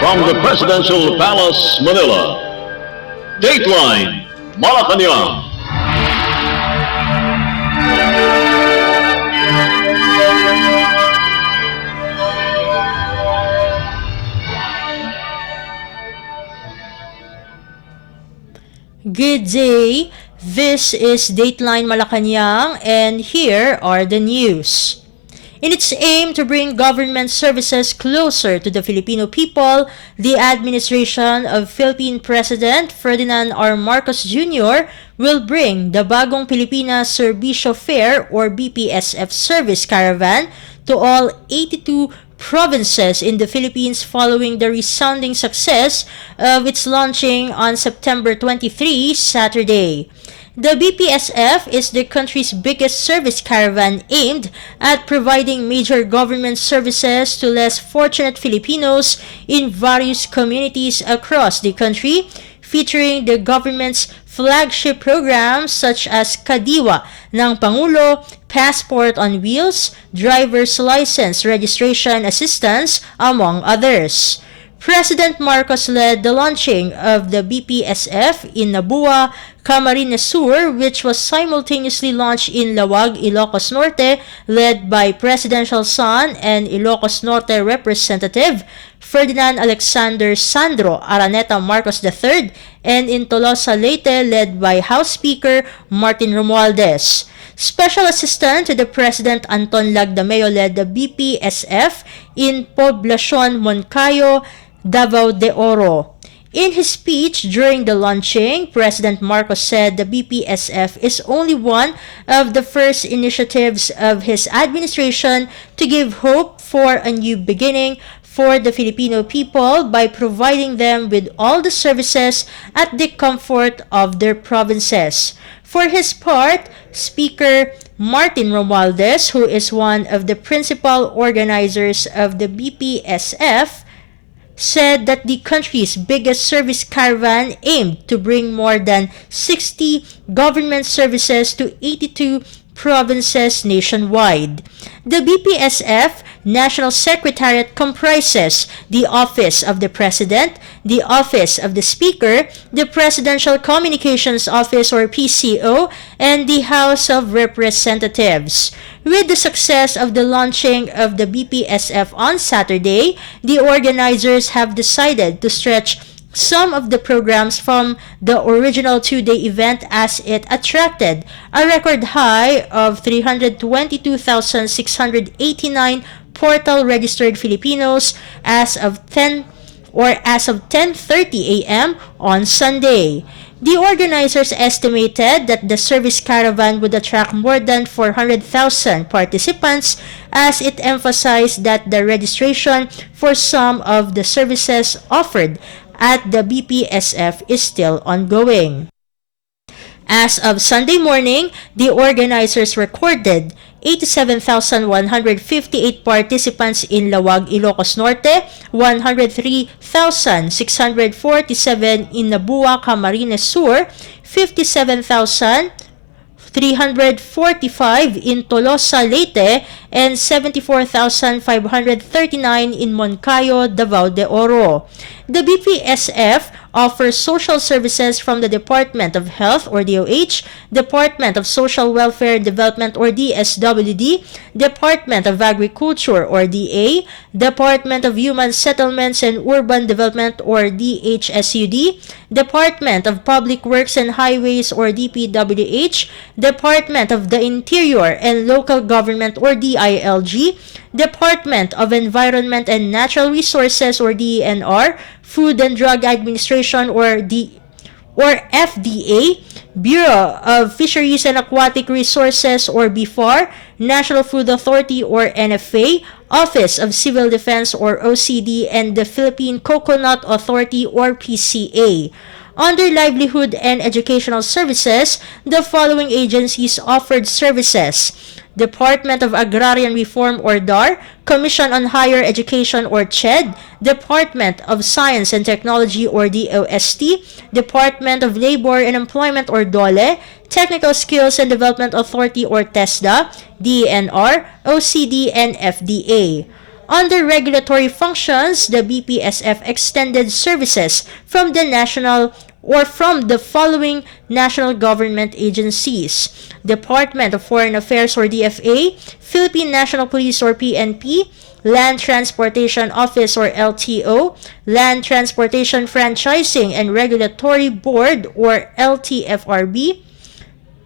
From the Presidential Palace, Manila, Dateline Malacañang. Good day, this is Dateline Malacañang and here are the news. In its aim to bring government services closer to the Filipino people, the administration of Philippine President Ferdinand R. Marcos Jr. will bring the Bagong Pilipinas Serbisyo Fair or BPSF service caravan to all 82 provinces in the Philippines following the resounding success of its launching on September 23, Saturday. The BPSF is the country's biggest service caravan aimed at providing major government services to less fortunate Filipinos in various communities across the country, featuring the government's flagship programs such as Kadiwa ng Pangulo, Passport on Wheels, Driver's License Registration Assistance, among others. President Marcos led the launching of the BPSF in Nabua, Camarines Sur, which was simultaneously launched in Lawag, Ilocos Norte, led by presidential son and Ilocos Norte Representative Ferdinand Alexander Sandro Araneta Marcos III, and in Tolosa, Leyte, led by House Speaker Martin Romualdez. Special Assistant to the President Anton Lagdameo led the BPSF in Poblacion Moncayo, Davao de Oro. In his speech during the launching, President Marcos said the BPSF is only one of the first initiatives of his administration to give hope for a new beginning for the Filipino people by providing them with all the services at the comfort of their provinces. For his part, Speaker Martin Romualdez, who is one of the principal organizers of the BPSF, said that the country's biggest service caravan aimed to bring more than 60 government services to 82 provinces nationwide. The BPSF National Secretariat comprises the Office of the President, the Office of the Speaker, the Presidential Communications Office or PCO, and the House of Representatives. With the success of the launching of the BPSF on Saturday, the organizers have decided to stretch some of the programs from the original two-day event as it attracted a record high of 322,689 portal-registered Filipinos as of 10:30 a.m. on Sunday. The organizers estimated that the service caravan would attract more than 400,000 participants as it emphasized that the registration for some of the services offered at the BPSF is still ongoing. As of Sunday morning, the organizers recorded 87,158 participants in Lawag, Ilocos Norte, 103,647 in Nabua, Camarines Sur, 57,345 in Tolosa, Leyte, and 74,539 in Moncayo, Davao de Oro. The BPSF offers social services from the Department of Health or DOH, Department of Social Welfare and Development or DSWD, Department of Agriculture or DA, Department of Human Settlements and Urban Development or DHSUD, Department of Public Works and Highways or DPWH, Department of the Interior and Local Government or DILG, Department of Environment and Natural Resources or DENR, Food and Drug Administration or FDA, Bureau of Fisheries and Aquatic Resources or BFAR, National Food Authority or NFA, Office of Civil Defense or OCD, and the Philippine Coconut Authority or PCA. Under Livelihood and Educational Services, the following agencies offered services: Department of Agrarian Reform or DAR, Commission on Higher Education or CHED, Department of Science and Technology or DOST, Department of Labor and Employment or DOLE, Technical Skills and Development Authority or TESDA, DENR, OCD, and FDA. Under regulatory functions, the BPSF extended services from the following national government agencies: Department of Foreign Affairs or DFA, Philippine National Police or PNP, Land Transportation Office or LTO, Land Transportation Franchising and Regulatory Board or LTFRB,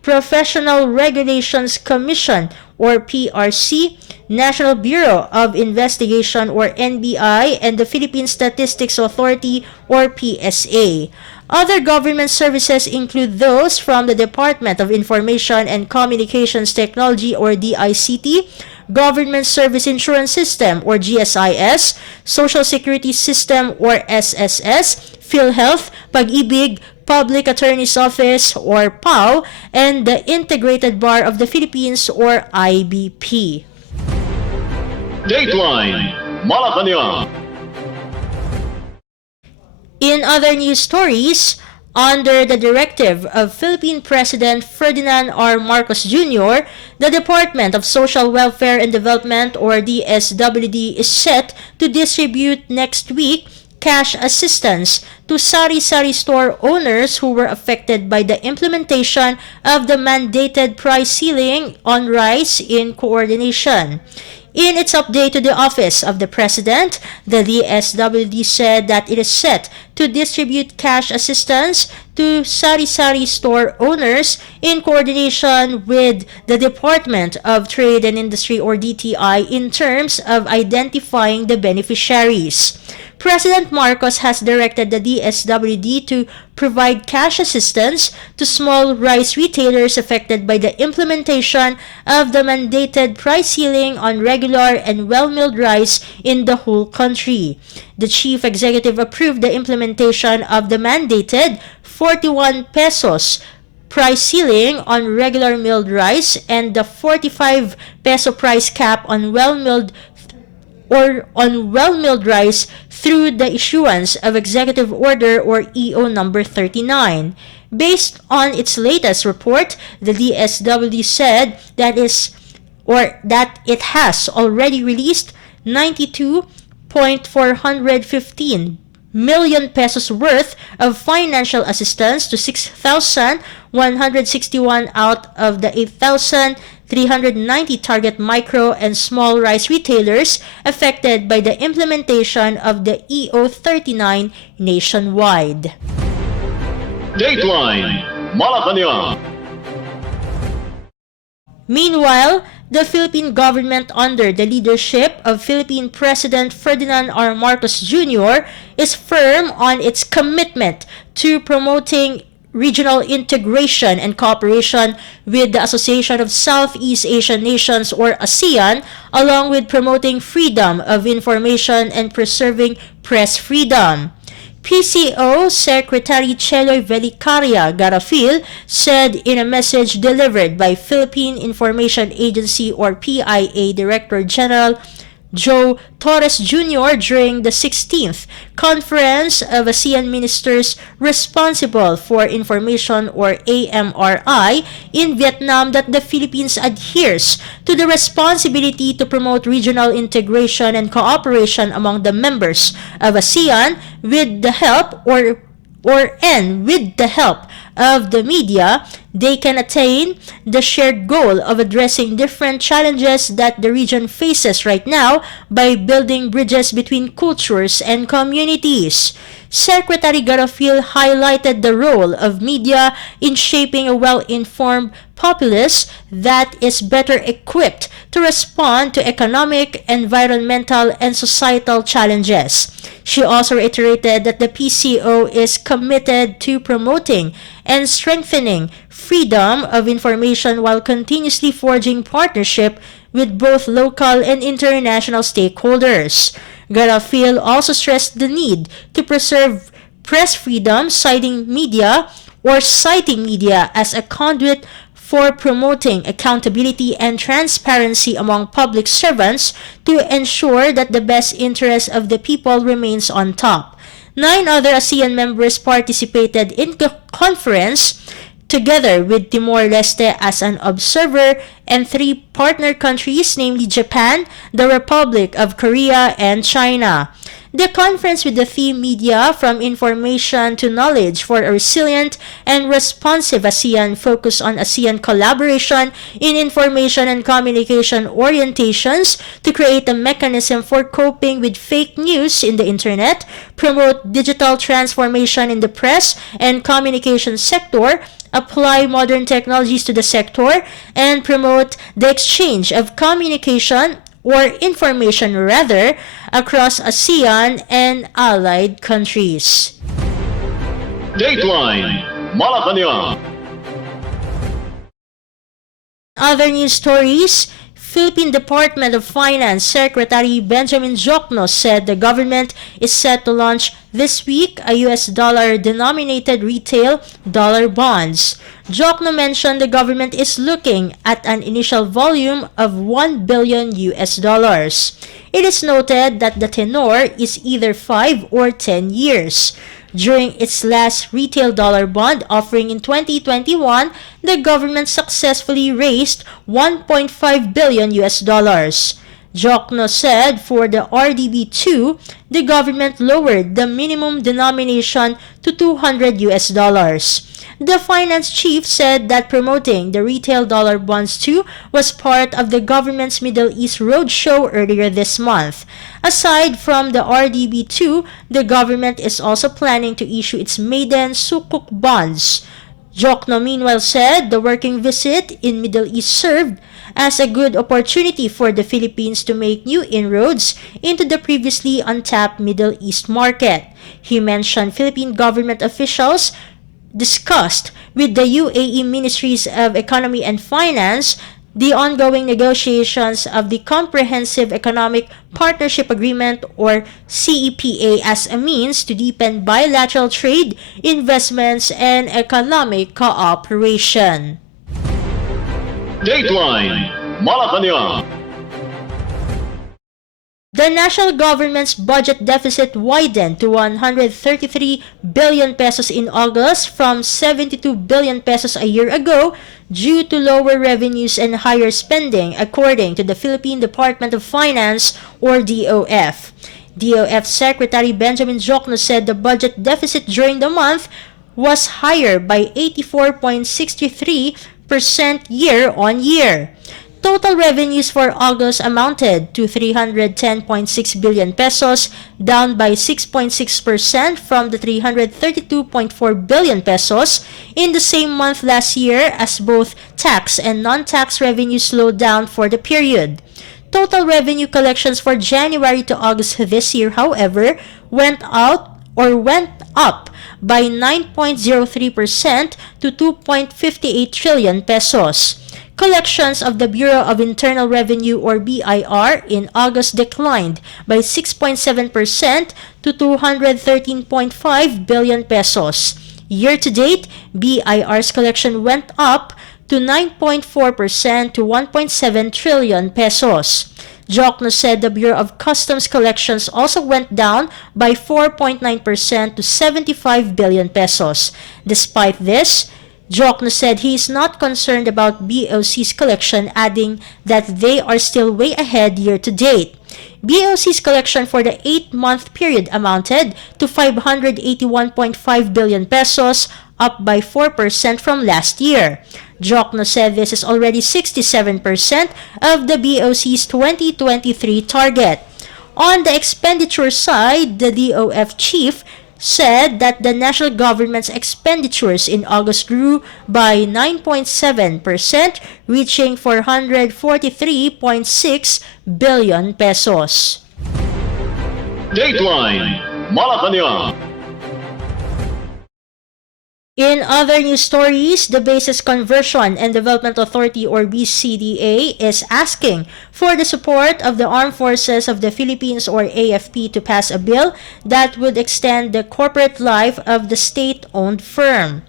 Professional Regulations Commission or PRC, National Bureau of Investigation or NBI, and the Philippine Statistics Authority or PSA. Other government services include those from the Department of Information and Communications Technology or DICT, Government Service Insurance System or GSIS, Social Security System or SSS, PhilHealth, Pag-ibig, Public Attorney's Office or PAO, and the Integrated Bar of the Philippines or IBP. Dateline Malacañang. In other news stories, under the directive of Philippine President Ferdinand R. Marcos Jr., the Department of Social Welfare and Development or DSWD is set to distribute next week cash assistance to sari-sari store owners who were affected by the implementation of the mandated price ceiling on rice in coordination. In its update to the Office of the President, the DSWD said that it is set to distribute cash assistance to sari-sari store owners in coordination with the Department of Trade and Industry or DTI in terms of identifying the beneficiaries. President Marcos has directed the DSWD to provide cash assistance to small rice retailers affected by the implementation of the mandated price ceiling on regular and well-milled rice in the whole country. The chief executive approved the implementation of the mandated 41 pesos price ceiling on regular milled rice and the 45 peso price cap on well-milled rice through the issuance of Executive Order or EO number 39. Based on its latest report, the DSWD said that it has already released 92.415 million pesos worth of financial assistance to 6,161 out of the 8,390 target micro and small rice retailers affected by the implementation of the EO 39 nationwide. Dateline Malacañang. Meanwhile, the Philippine government under the leadership of Philippine President Ferdinand R. Marcos Jr. is firm on its commitment to promoting regional integration and cooperation with the Association of Southeast Asian Nations or ASEAN, along with promoting freedom of information and preserving press freedom. PCO Secretary Cheloy Velicaria Garafil said in a message delivered by Philippine Information Agency or PIA Director General Joe Torres Jr. during the 16th Conference of ASEAN Ministers Responsible for Information or AMRI in Vietnam that the Philippines adheres to the responsibility to promote regional integration and cooperation among the members of ASEAN with the help of the media, they can attain the shared goal of addressing different challenges that the region faces right now by building bridges between cultures and communities. Secretary Garafil highlighted the role of media in shaping a well-informed populace that is better equipped to respond to economic, environmental, and societal challenges. She also reiterated that the PCO is committed to promoting and strengthening freedom of information while continuously forging partnership with both local and international stakeholders. Garafil also stressed the need to preserve press freedom, citing media as a conduit for promoting accountability and transparency among public servants to ensure that the best interest of the people remains on top. 9 other ASEAN members participated in the conference together with Timor-Leste as an observer, and 3 partner countries, namely Japan, the Republic of Korea, and China. The conference, with the theme Media from Information to Knowledge for a Resilient and Responsive ASEAN, focused on ASEAN collaboration in information and communication orientations to create a mechanism for coping with fake news in the internet, promote digital transformation in the press and communication sector, apply modern technologies to the sector, and promote the exchange of communication or information rather across ASEAN and allied countries. Dateline Malacañang. Other news stories, Philippine Department of Finance Secretary Benjamin Jokno said the government is set to launch this week a US dollar-denominated retail dollar bonds. Jokno mentioned the government is looking at an initial volume of $1 billion. It is noted that the tenor is either 5 or 10 years. During its last retail dollar bond offering in 2021, the government successfully raised $1.5 billion. Jokno said for the RDB2, the government lowered the minimum denomination to $200. The finance chief said that promoting the retail dollar bonds too was part of the government's Middle East roadshow earlier this month. Aside from the RDB2, the government is also planning to issue its maiden sukuk bonds. Jokno meanwhile said the working visit in Middle East served as a good opportunity for the Philippines to make new inroads into the previously untapped Middle East market. He mentioned Philippine government officials discussed with the UAE Ministries of Economy and Finance the ongoing negotiations of the Comprehensive Economic Partnership Agreement or CEPA as a means to deepen bilateral trade, investments, and economic cooperation. Dateline Malacañang. The national government's budget deficit widened to 133 billion pesos in August from 72 billion pesos a year ago due to lower revenues and higher spending, according to the Philippine Department of Finance or DOF. DOF Secretary Benjamin Jokno said the budget deficit during the month was higher by 84.63% year-on-year. Total revenues for August amounted to 310.6 billion pesos, down by 6.6% from the 332.4 billion pesos in the same month last year, as both tax and non-tax revenues slowed down for the period. Total revenue collections for January to August this year, however, went up by 9.03% to 2.58 trillion pesos. Collections of the Bureau of Internal Revenue or BIR in August declined by 6.7% to 213.5 billion pesos. Year to date, BIR's collection went up to 9.4% to 1.7 trillion pesos. Jokno said the Bureau of Customs collections also went down by 4.9% to 75 billion pesos. Despite this, Jokno said he is not concerned about BOC's collection, adding that they are still way ahead year to date. BOC's collection for the 8-month period amounted to 581.5 billion pesos, up by 4% from last year. Jokno said this is already 67% of the BOC's 2023 target. On the expenditure side, the DOF chief said that the national government's expenditures in August grew by 9.7%, reaching 443.6 billion pesos. Dateline Malacañang. In other news stories, the Bases Conversion and Development Authority or BCDA is asking for the support of the Armed Forces of the Philippines or AFP to pass a bill that would extend the corporate life of the state-owned firm.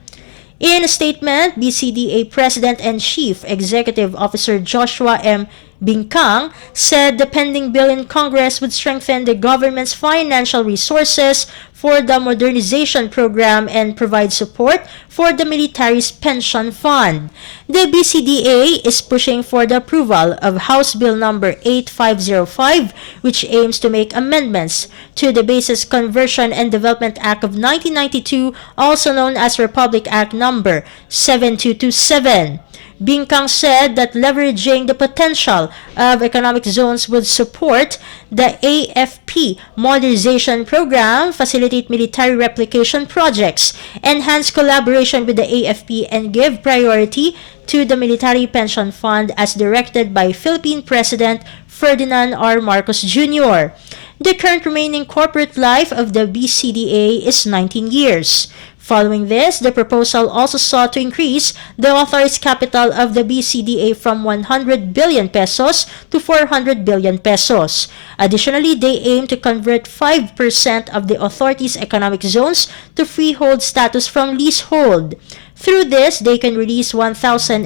In a statement, BCDA President and Chief Executive Officer Joshua M. Bingkang said the pending bill in Congress would strengthen the government's financial resources for the modernization program and provide support for the military's pension fund. The BCDA is pushing for the approval of House Bill number 8505, which aims to make amendments to the Basis Conversion and Development Act of 1992, also known as Republic Act number 7227. Bingkang said that leveraging the potential of economic zones would support the AFP modernization program, facilitate military replication projects, enhance collaboration with the AFP, and give priority to the military pension fund as directed by Philippine President Ferdinand R. Marcos Jr. The current remaining corporate life of the BCDA is 19 years. Following this, the proposal also sought to increase the authorized capital of the BCDA from 100 billion pesos to 400 billion pesos. Additionally, they aim to convert 5% of the authority's economic zones to freehold status from leasehold. Through this, they can release 1,856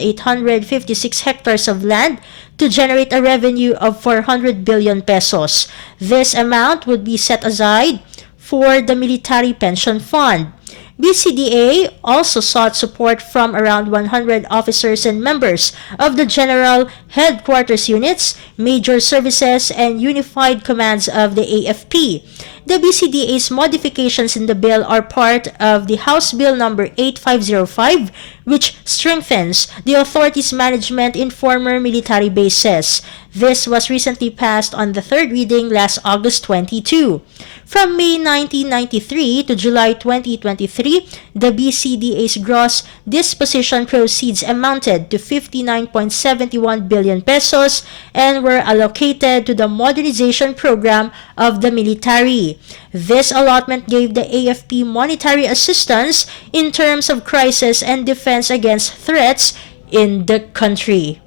hectares of land to generate a revenue of 400 billion pesos. This amount would be set aside for the military pension fund. BCDA also sought support from around 100 officers and members of the General Headquarters Units, Major Services, and Unified Commands of the AFP. The BCDA's modifications in the bill are part of the House Bill number 8505, which strengthens the authority's management in former military bases. This was recently passed on the third reading last August 22. From May 1993 to July 2023, the BCDA's gross disposition proceeds amounted to 59.71 billion pesos and were allocated to the modernization program of the military. This allotment gave the AFP monetary assistance in terms of crisis and defense against threats in the country.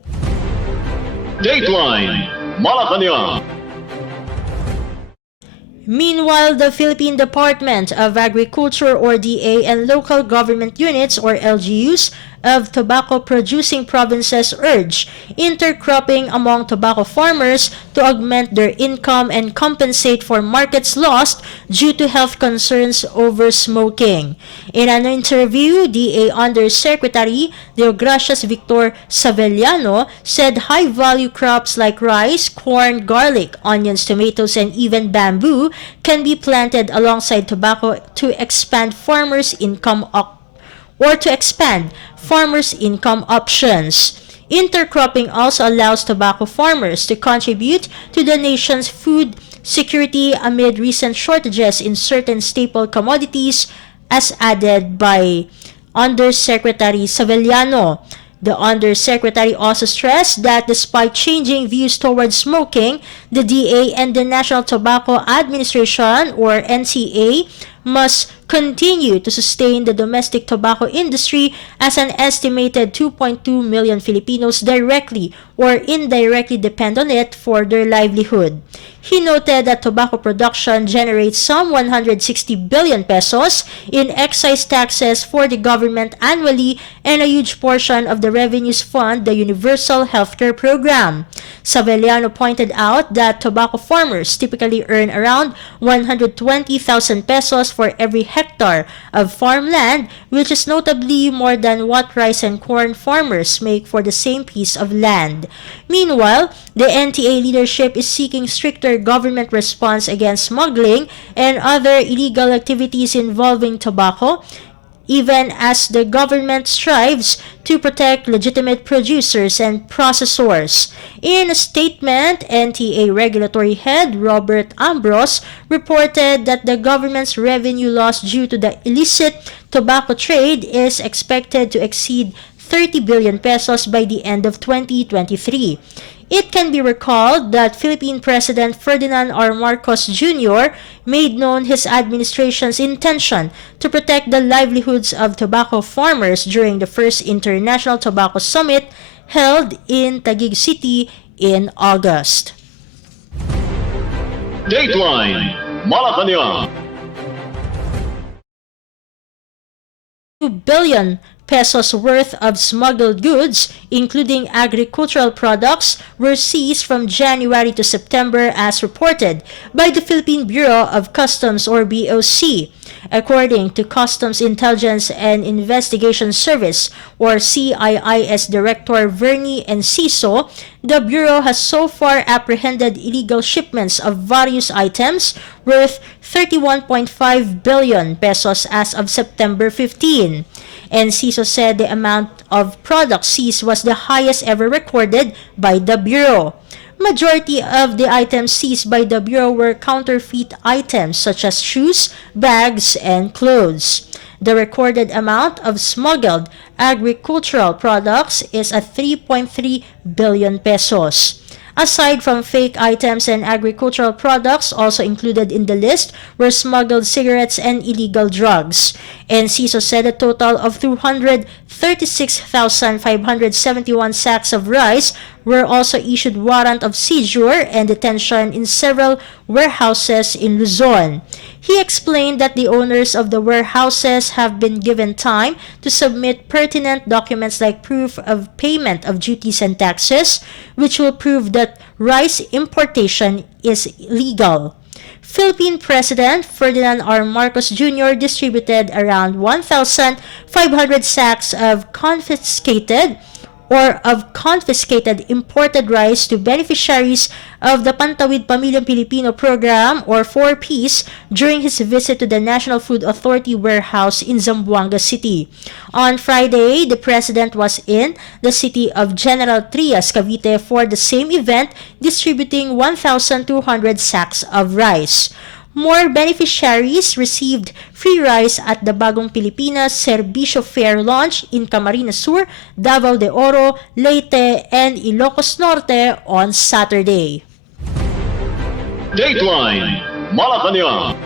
Dateline Malacañang. Meanwhile, the Philippine Department of Agriculture or DA and local government units or LGUs of tobacco-producing provinces urge intercropping among tobacco farmers to augment their income and compensate for markets lost due to health concerns over smoking. In an interview, DA Undersecretary Deogracias Victor Savellano said high-value crops like rice, corn, garlic, onions, tomatoes, and even bamboo can be planted alongside tobacco to expand farmers' income options. Intercropping also allows tobacco farmers to contribute to the nation's food security amid recent shortages in certain staple commodities, as added by Undersecretary Savellano. The Undersecretary also stressed that despite changing views towards smoking, the DA and the National Tobacco Administration or NTA must continue to sustain the domestic tobacco industry as an estimated 2.2 million Filipinos directly or indirectly depend on it for their livelihood. He noted that tobacco production generates some 160 billion pesos in excise taxes for the government annually, and a huge portion of the revenues fund the Universal Healthcare Program. Savellano pointed out that tobacco farmers typically earn around 120,000 pesos for every hectare of farmland, which is notably more than what rice and corn farmers make for the same piece of land. Meanwhile, the NTA leadership is seeking stricter government response against smuggling and other illegal activities involving tobacco, even as the government strives to protect legitimate producers and processors. In a statement, NTA regulatory head Robert Ambrose reported that the government's revenue loss due to the illicit tobacco trade is expected to exceed 30 billion pesos by the end of 2023. It can be recalled that Philippine President Ferdinand R. Marcos Jr. made known his administration's intention to protect the livelihoods of tobacco farmers during the first International Tobacco Summit held in Taguig City in August. Dateline Malacañang. 2 billion pesos worth of smuggled goods, including agricultural products, were seized from January to September as reported by the Philippine Bureau of Customs or BOC. According to Customs Intelligence and Investigation Service or CIIS Director Vernie Enciso, the Bureau has so far apprehended illegal shipments of various items worth 31.5 billion pesos as of September 15. Enciso said the amount of products seized was the highest ever recorded by the Bureau. Majority of the items seized by the Bureau were counterfeit items such as shoes, bags, and clothes. The recorded amount of smuggled agricultural products is at 3.3 billion pesos. Aside from fake items and agricultural products, also included in the list were smuggled cigarettes and illegal drugs. Enciso said a total of 236,571 sacks of rice were also issued warrant of seizure and detention in several warehouses in Luzon. He explained that the owners of the warehouses have been given time to submit pertinent documents like proof of payment of duties and taxes, which will prove that rice importation is legal. Philippine President Ferdinand R. Marcos Jr. distributed around 1,500 sacks of confiscated imported rice to beneficiaries of the Pantawid Pamilyang Pilipino program or 4Ps during his visit to the National Food Authority warehouse in Zamboanga City. On Friday, the president was in the city of General Trias, Cavite for the same event, distributing 1,200 sacks of rice. More beneficiaries received free rice at the Bagong Pilipinas Servicio Fair launch in Camarines Sur, Davao de Oro, Leyte, and Ilocos Norte on Saturday. Dateline Malacañang.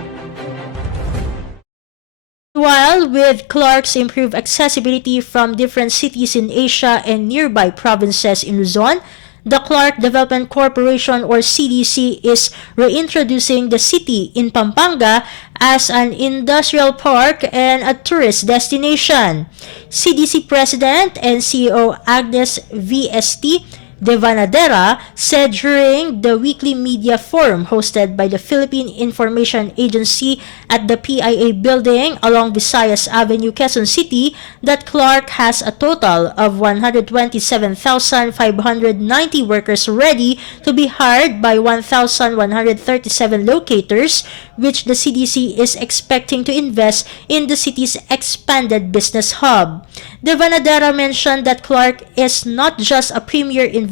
While with Clark's improved accessibility from different cities in Asia and nearby provinces in Luzon, the Clark Development Corporation or CDC is reintroducing the city in Pampanga as an industrial park and a tourist destination. CDC President and CEO Agnes VST Devanadera said during the weekly media forum hosted by the Philippine Information Agency at the PIA building along Visayas Avenue, Quezon City, that Clark has a total of 127,590 workers ready to be hired by 1,137 locators, which the CDC is expecting to invest in the city's expanded business hub. Devanadera mentioned that Clark is not just a premier investment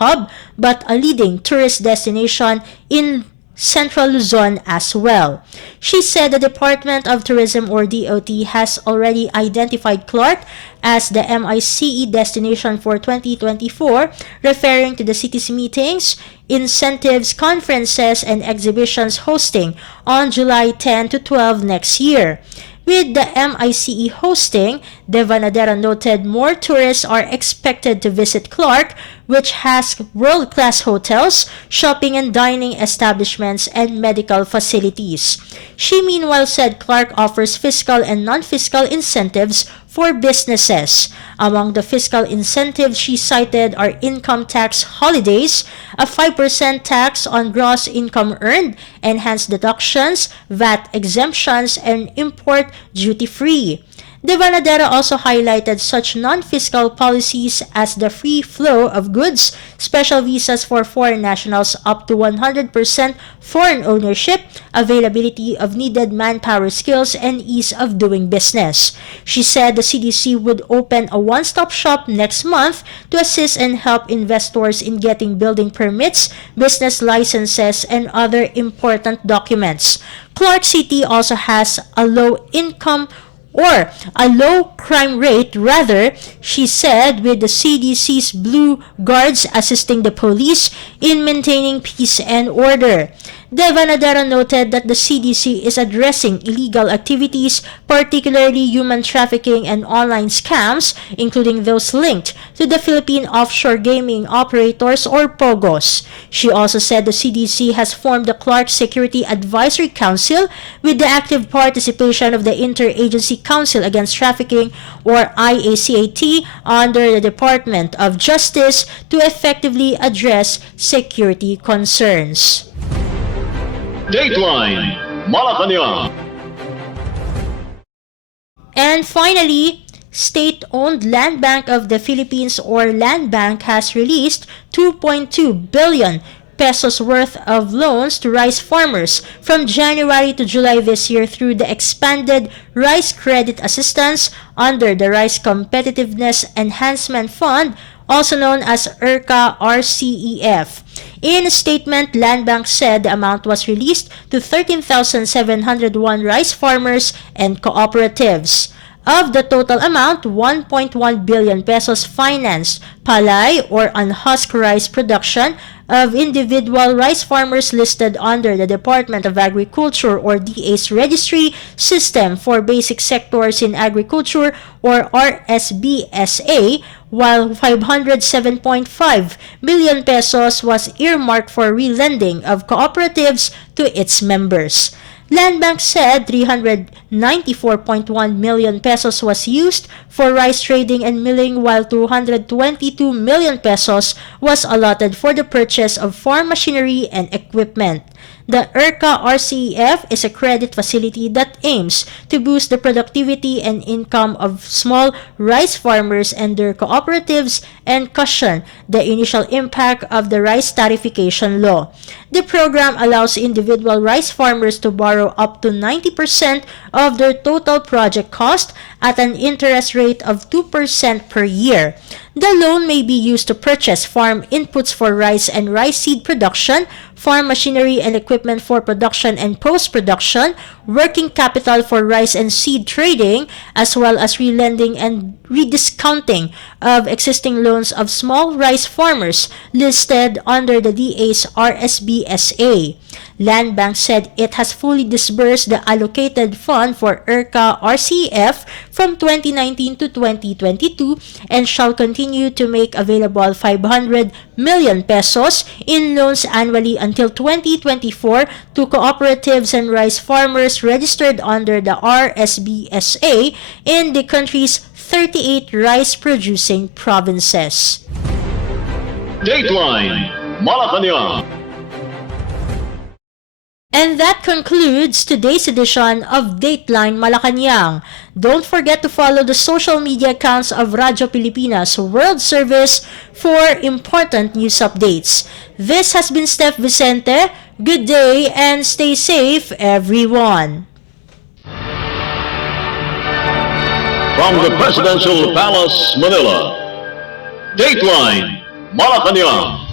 hub but a leading tourist destination in Central Luzon as well. She said the Department of Tourism or DOT has already identified Clark as the MICE destination for 2024, referring to the city's meetings, incentives, conferences, and exhibitions hosting on July 10 to 12 next year. With the MICE hosting, Devanadera noted more tourists are expected to visit Clark, which has world-class hotels, shopping and dining establishments, and medical facilities. She meanwhile said Clark offers fiscal and non-fiscal incentives for businesses. Among the fiscal incentives she cited are income tax holidays, a 5% tax on gross income earned, enhanced deductions, VAT exemptions, and import duty-free. Devanadera also highlighted such non-fiscal policies as the free flow of goods, special visas for foreign nationals up to 100% foreign ownership, availability of needed manpower skills, and ease of doing business. She said the CDC would open a one-stop shop next month to assist and help investors in getting building permits, business licenses, and other important documents. Clark City also has a low crime rate, she said, with the CDC's Blue Guards assisting the police in maintaining peace and order. Devanadera noted that the CDC is addressing illegal activities, particularly human trafficking and online scams, including those linked to the Philippine Offshore Gaming Operators or POGOs. She also said the CDC has formed the Clark Security Advisory Council with the active participation of the Interagency Council Against Trafficking or IACAT under the Department of Justice to effectively address security concerns. Dateline Malacañang. And finally, State-owned Land Bank of the Philippines or Land Bank has released 2.2 billion pesos worth of loans to rice farmers from January to July this year through the expanded Rice Credit Assistance under the Rice Competitiveness Enhancement Fund, also known as RCEF. In a statement, Land Bank said the amount was released to 13,701 rice farmers and cooperatives. Of the total amount, 1.1 billion pesos financed palay or unhusked rice production of individual rice farmers listed under the Department of Agriculture or DA's Registry System for Basic Sectors in Agriculture or RSBSA, while 507.5 billion pesos was earmarked for relending of cooperatives to its members. Land Bank said 394.1 million pesos was used for rice trading and milling, while 222 million pesos was allotted for the purchase of farm machinery and equipment. The RCEF is a credit facility that aims to boost the productivity and income of small rice farmers and their cooperatives and cushion the initial impact of the rice tariffication law. The program allows individual rice farmers to borrow up to 90% of their total project cost at an interest rate of 2% per year. The loan may be used to purchase farm inputs for rice and rice seed production, farm machinery and equipment for production and post-production, working capital for rice and seed trading, as well as relending and rediscounting of existing loans of small rice farmers listed under the DA's RSBSA. Land Bank said it has fully disbursed the allocated fund for RCEF from 2019 to 2022 and shall continue to make available 500 million pesos in loans annually until 2024 to cooperatives and rice farmers registered under the RSBSA in the country's 38 rice-producing provinces. Dateline Malacañang. And that concludes today's edition of Dateline Malacañang. Don't forget to follow the social media accounts of Radyo Pilipinas World Service for important news updates. This has been Steph Vicente. Good day and stay safe, everyone. From the Presidential Palace, Manila, Dateline Malacañang.